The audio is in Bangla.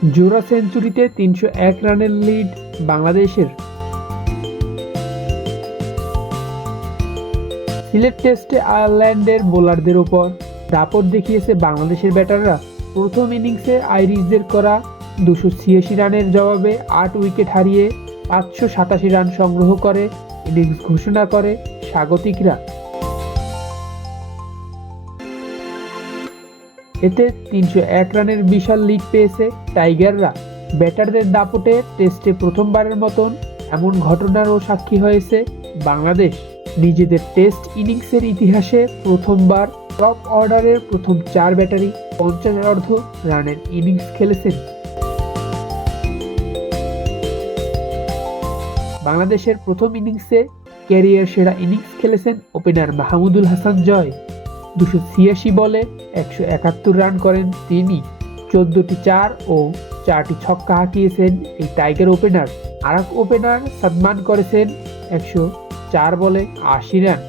জোড়া সেঞ্চুরিতে ৩০১ রানের লিড বাংলাদেশের। সিলেট টেস্টে আয়ারল্যান্ডের বোলারদের ওপর দাপট দেখিয়েছে বাংলাদেশের ব্যাটাররা। প্রথম ইনিংসে আইরিশদের করা ২৮৬ রানের জবাবে ৮ উইকেট হারিয়ে ৫৮৭ রান সংগ্রহ করে ইনিংস ঘোষণা করে স্বাগতিকরা। এতে ৩০১ রানের বিশাল লিড পেয়েছে টাইগাররা। ব্যাটারদের দাপটে টেস্টে প্রথমবারের মতন এমন ঘটনারও সাক্ষী হয়েছে বাংলাদেশ। নিজেদের টেস্ট ইনিংসের ইতিহাসে প্রথমবার টপ অর্ডারের প্রথম ৪ ব্যাটারই ৫০ রানের ইনিংস খেলেছেন। বাংলাদেশের প্রথম ইনিংসে ক্যারিয়ার সেরা ইনিংস খেলেছেন ওপেনার মাহমুদুল হাসান জয়। ২৮৬ বলে ১৭১ রান করেন তিনি। ১৪টি ৪ ও ৪টি ছক্কা হাঁকিয়েছেন এই টাইগার ওপেনার। আরেক ওপেনার সাদমান করেছেন ১০৪ বলে ৮০ রান।